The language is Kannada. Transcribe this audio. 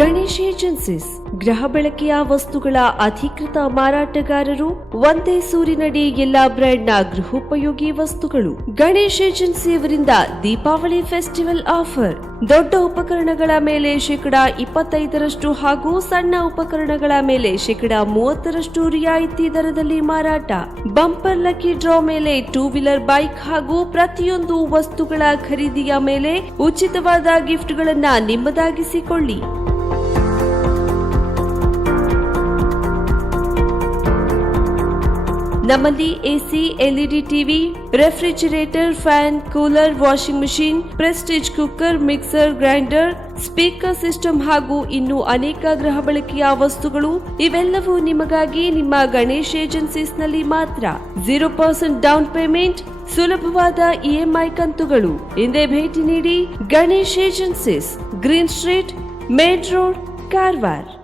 ಗಣೇಶ್ ಏಜೆನ್ಸೀಸ್ ಗೃಹ ಬಳಕೆಯ ವಸ್ತುಗಳ ಅಧಿಕೃತ ಮಾರಾಟಗಾರರು. ಒಂದೇ ಸೂರಿನಡಿ ಎಲ್ಲಾ ಬ್ರ್ಯಾಂಡ್ನ ಗೃಹೋಪಯೋಗಿ ವಸ್ತುಗಳು. ಗಣೇಶ್ ಏಜೆನ್ಸಿಯವರಿಂದ ದೀಪಾವಳಿ ಫೆಸ್ಟಿವಲ್ ಆಫರ್. ದೊಡ್ಡ ಉಪಕರಣಗಳ ಮೇಲೆ 25% ಹಾಗೂ ಸಣ್ಣ ಉಪಕರಣಗಳ ಮೇಲೆ 30% ರಿಯಾಯಿತಿ ದರದಲ್ಲಿ ಮಾರಾಟ. ಬಂಪರ್ ಲಕ್ಕಿ ಡ್ರಾ ಮೇಲೆ 2 ವೀಲರ್ ಬೈಕ್ ಹಾಗೂ ಪ್ರತಿಯೊಂದು ವಸ್ತುಗಳ ಖರೀದಿಯ ಮೇಲೆ ಉಚಿತವಾದ ಗಿಫ್ಟ್ಗಳನ್ನ ನಿಮ್ಮದಾಗಿಸಿಕೊಳ್ಳಿ. ನಮ್ಮಲ್ಲಿ AC, LED TV, refrigerator, fan, cooler, washing machine, Prestige cooker, mixer, grinder, speaker system ಹಾಗೂ ಇನ್ನೂ ಅನೇಕ ಗೃಹ ಬಳಕೆಯ ವಸ್ತುಗಳು. ಇವೆಲ್ಲವೂ ನಿಮಗಾಗಿ ನಿಮ್ಮ ಗಣೇಶ್ ಏಜೆನ್ಸೀಸ್ ನಲ್ಲಿ ಮಾತ್ರ. 0% ಡೌನ್ ಪೇಮೆಂಟ್, ಸುಲಭವಾದ ಇಎಂಐ ಕಂತುಗಳು. ಹಿಂದೆ ಭೇಟಿ ನೀಡಿ. Ganesh agencies, green street, main road, Karwar.